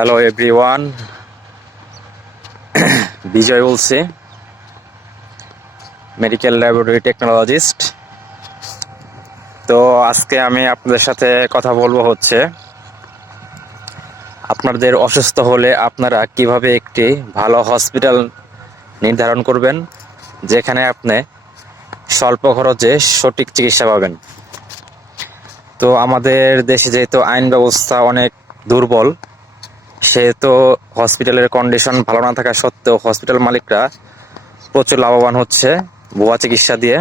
Hello everyone, বিজয় বলছি, medical laboratory technologist. তো আজকে আমি আপনাদের সাথে কথা বলবো হচ্ছে আপনাদের অসুস্থ হলে আপনারা কিভাবে একটি ভালো হসপিটাল নির্ধারণ করবেন, যেখানে আপনি স্বল্প খরচে সঠিক চিকিৎসা পাবেন। তো আমাদের দেশে যেহেতু আইন ব্যবস্থা অনেক দুর্বল, সেহেতু হসপিটালের কন্ডিশন ভালো না থাকা সত্ত্বেও হসপিটাল মালিকরা প্রচুর লাভবান হচ্ছে ভুয়া চিকিৎসা দিয়ে।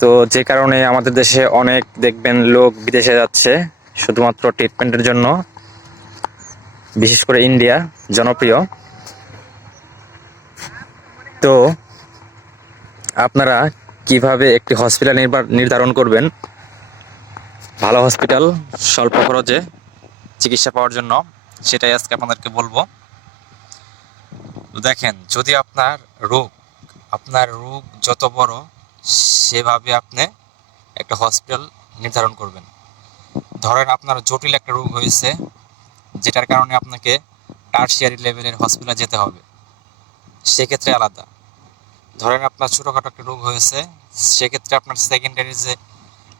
তো যে কারণে আমাদের দেশে অনেক দেখবেন লোক বিদেশে যাচ্ছে শুধুমাত্র ট্রিটমেন্টের জন্য, বিশেষ করে ইন্ডিয়া জনপ্রিয়। তো আপনারা কিভাবে একটি হসপিটাল নির্ধারণ করবেন, ভালো হসপিটাল স্বল্প খরচে চিকিৎসা পাওয়ার জন্য, সেটাই আজকে আপনাদেরকে বলবো। তো দেখেন, যদি আপনার রোগ যত বড়, সেভাবে আপনি একটা হসপিটাল নির্ধারণ করবেন। ধরেন আপনার জটিল একটা রোগ হয়েছে, যেটার কারণে আপনাকে টারশিয়ারি লেভেলের হসপিটালে যেতে হবে, সেক্ষেত্রে আলাদা। ধরেন আপনার ছোটোখাটো একটা রোগ হয়েছে, সেক্ষেত্রে আপনার সেকেন্ডারি যে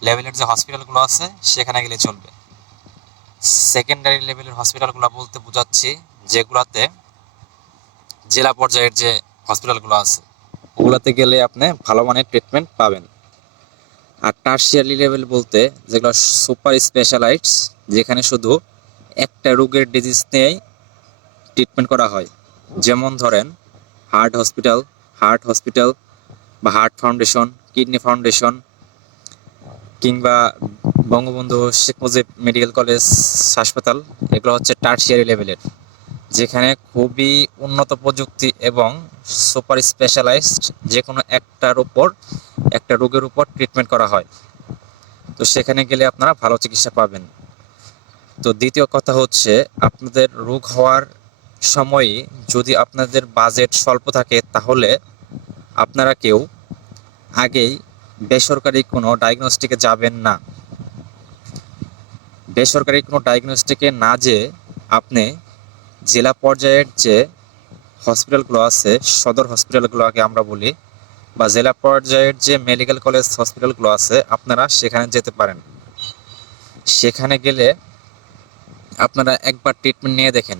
লেভেলের যে হসপিটালগুলো আছে সেখানে গেলে চলবে। সেকেন্ডারি লেভেলের হসপিটালগুলো বলতে বোঝাচ্ছি যেগুলোতে জেলা পর্যায়ের যে হসপিটালগুলো আছে, ওগুলোতে গেলে আপনি ভালো মানের ট্রিটমেন্ট পাবেন। আর টারশিয়ারি লেভেল বলতে যেগুলো সুপার স্পেশালাইজড, যেখানে শুধু একটা রোগের ডিজিজ নিয়েই ট্রিটমেন্ট করা হয়। যেমন ধরেন হার্ট হসপিটাল বা হার্ট ফাউন্ডেশন, কিডনি ফাউন্ডেশন, কিংবা বঙ্গবন্ধু শেখ মুজিব মেডিকেল কলেজ হাসপাতাল, এগুলো হচ্ছে টারশিয়ারি লেভেলের, যেখানে খুবই উন্নত প্রযুক্তি এবং সুপার স্পেশালাইজড যে কোনো একটা রোগের উপর ট্রিটমেন্ট করা হয়। তো সেখানে গেলে আপনারা ভালো চিকিৎসা পাবেন। তো দ্বিতীয় কথা হচ্ছে, আপনাদের রোগ হওয়ার সময়ে যদি আপনাদের বাজেট স্বল্প থাকে, তাহলে আপনারা কেউ আগেই বেসরকারি কোনো ডায়াগনস্টিকে যাবেন না। বেসরকারি কোনো ডায়াগনস্টিকে না যেয়ে আপনি জেলা পর্যায়ের যে হসপিটালগুলো আছে, সদর হসপিটালগুলোকে আমরা বলি, বা জেলা পর্যায়ের যে মেডিকেল কলেজ হসপিটালগুলো আছে, আপনারা সেখানে যেতে পারেন। সেখানে গেলে আপনারা একবার ট্রিটমেন্ট নিয়ে দেখেন।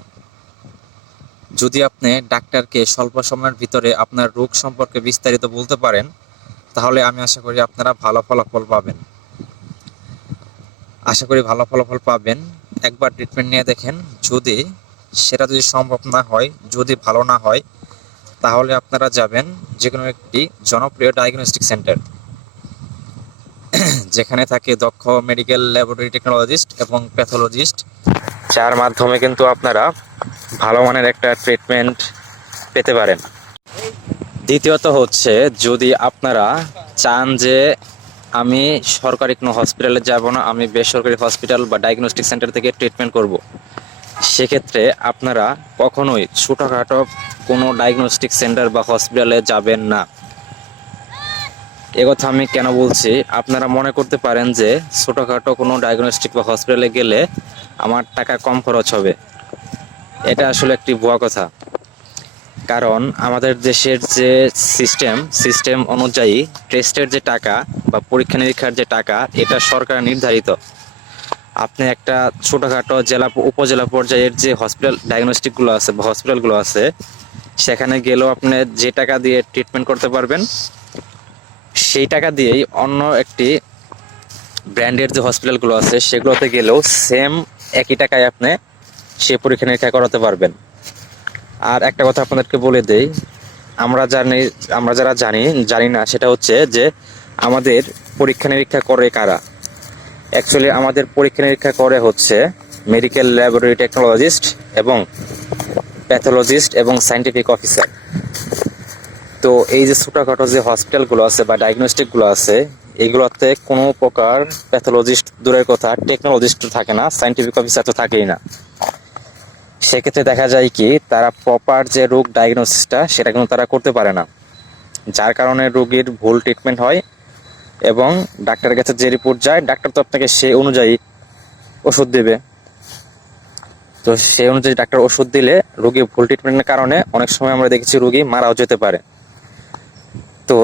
যদি আপনি ডাক্তারকে স্বল্প সময়ের ভিতরে আপনার রোগ সম্পর্কে বিস্তারিত বলতে পারেন, তাহলে আমি আশা করি আপনারা ভালো ফলাফল পাবেন। একবার ট্রিটমেন্ট নিয়ে দেখেন, যদি সম্ভব না হয়, যদি ভালো না হয়, তাহলে আপনারা যাবেন যে কোনো একটি জনপ্রিয় ডায়াগনস্টিক সেন্টার, যেখানে থাকে দক্ষ মেডিকেল ল্যাবরেটরি টেকনোলজিস্ট এবং প্যাথোলজিস্ট, যার মাধ্যমে কিন্তু আপনারা ভালো মানের একটা ট্রিটমেন্ট পেতে পারেন। দ্বিতীয়ত হচ্ছে, যদি আপনারা চান যে আমি সরকারি কোনো হসপিটালে যাব না, আমি বেসরকারি হসপিটাল বা ডায়াগনস্টিক সেন্টার থেকে ট্রিটমেন্ট করব, সেক্ষেত্রে আপনারা কখনোই ছোটোখাটো কোনো ডায়াগনস্টিক সেন্টার বা হসপিটালে যাবেন না। একথা আমি কেন বলছি, আপনারা মনে করতে পারেন যে ছোটোখাটো কোনো ডায়াগনস্টিক বা হসপিটালে গেলে আমার টাকা কম খরচ হবে। এটা আসলে একটি ভুয়া কথা। কারণ আমাদের দেশের যে সিস্টেম অনুযায়ী টেস্টের যে টাকা বা পরীক্ষা নিরীক্ষার যে টাকা, এটা সরকার নির্ধারিত। আপনি একটা ছোটোখাটো উপজেলা পর্যায়ের যে ডায়াগনস্টিকগুলো আছে বা হসপিটালগুলো আছে, সেখানে গেলেও আপনি যে টাকা দিয়ে ট্রিটমেন্ট করতে পারবেন, সেই টাকা দিয়েই অন্য একটি ব্র্যান্ডের যে হসপিটালগুলো আছে সেগুলোতে গেলেও সেম একই টাকায় আপনি সেই পরীক্ষা নিরীক্ষা করাতে পারবেন। আর একটা কথা আপনাদেরকে বলে দেই, আমরা যারা জানি না, সেটা হচ্ছে যে আমাদের পরীক্ষা নিরীক্ষা করে কারা। অ্যাকচুয়ালি আমাদের পরীক্ষা নিরীক্ষা করে হচ্ছে মেডিকেল ল্যাবরেটরি টেকনোলজিস্ট এবং প্যাথোলজিস্ট এবং সায়েন্টিফিক অফিসার। তো এই যে ছোটোখাটো যে হসপিটালগুলো আছে বা ডায়াগনস্টিকগুলো আছে, এইগুলোতে কোনো প্রকার প্যাথোলজিস্ট দূরের কথা, টেকনোলজিস্ট তো থাকে না, সায়েন্টিফিক অফিসার তো থাকেই না। সেক্ষেত্রে দেখা যায় কি, তারা প্রপার যে রোগ ডায়াগনোসিসটা সেটা কিন্তু তারা করতে পারে না, যার কারণে রোগীর ভুল ট্রিটমেন্ট হয় এবং ডাক্তারের কাছে যে রিপোর্ট যায়, ডাক্তার তো আপনাকে সেই অনুযায়ী ওষুধ দেবে। তো সেই অনুযায়ী ডাক্তার ওষুধ দিলে রোগী ভুল ট্রিটমেন্টের কারণে অনেক সময় আমরা দেখেছি রোগী মারাও যেতে পারে। তো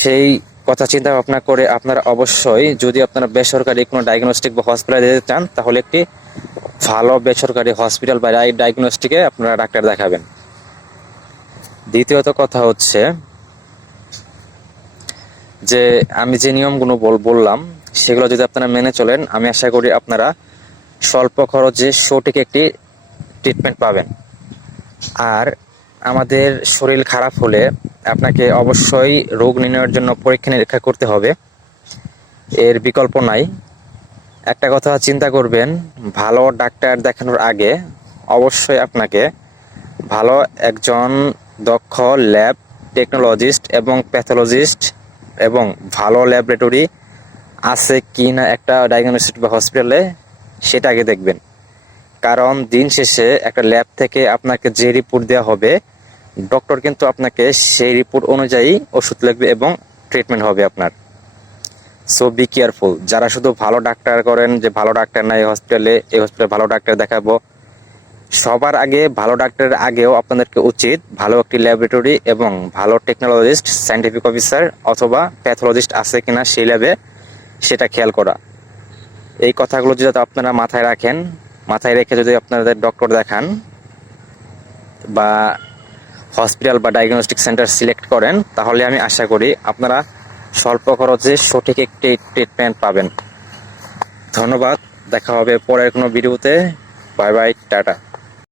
সেই কথা চিন্তা ভাবনা করে আপনারা অবশ্যই যদি আপনারা বেসরকারি কোনো ডায়াগনস্টিক বা হসপিটালে যেতে চান, তাহলে একটি ভালো বেসরকারি হসপিটাল বা ডায়াগনস্টিকে আপনারা ডাক্তার দেখাবেন। দ্বিতীয়ত কথা হচ্ছে যে আমি যে নিয়মগুলো বললাম সেগুলো যদি আপনারা মেনে চলেন, আমি আশা করি আপনারা স্বল্প খরচে সঠিক একটি ট্রিটমেন্ট পাবেন। আর আমাদের শরীর খারাপ হলে আপনাকে অবশ্যই রোগ নির্ণয়ের জন্য পরীক্ষা নিরীক্ষা করতে হবে, এর বিকল্প নাই। একটা কথা চিন্তা করবেন, ভালো ডাক্তার দেখানোর আগে অবশ্যই আপনাকে ভালো একজন দক্ষ ল্যাব টেকনোলজিস্ট এবং প্যাথোলজিস্ট এবং ভালো ল্যাবরেটরি আছে কি না একটা ডায়াগনস্টিক বা হসপিটালে, সেটা আগে দেখবেন। কারণ দিন শেষে একটা ল্যাব থেকে আপনাকে যে রিপোর্ট দেওয়া হবে, ডক্টর কিন্তু আপনাকে সেই রিপোর্ট অনুযায়ী ওষুধ লিখবে এবং ট্রিটমেন্ট হবে আপনার। So be careful. যারা শুধু ভালো ডাক্তার করেন যে ভালো ডাক্তার নাই এই হসপিটালে ভালো ডাক্তার দেখাবো, সবার আগে ভালো ডাক্তারের আগেও আপনাদেরকে উচিত ভালো একটি ল্যাবরেটরি এবং ভালো টেকনোলজিস্ট সায়েন্টিফিক অফিসার অথবা প্যাথোলজিস্ট আছে কিনা সেই ল্যাবে, সেটা খেয়াল করা। এই কথাগুলো যদি আপনারা মাথায় রাখেন, মাথায় রেখে যদি আপনাদের ডক্টর দেখান বা হসপিটাল বা ডায়াগনস্টিক সেন্টার সিলেক্ট করেন, তাহলে আমি আশা করি আপনারা স্বল্প খরচে সঠিক একটি ট্রিটমেন্ট পাবেন। ধন্যবাদ, দেখা হবে পরের কোনো ভিডিওতে। Bye bye, tata.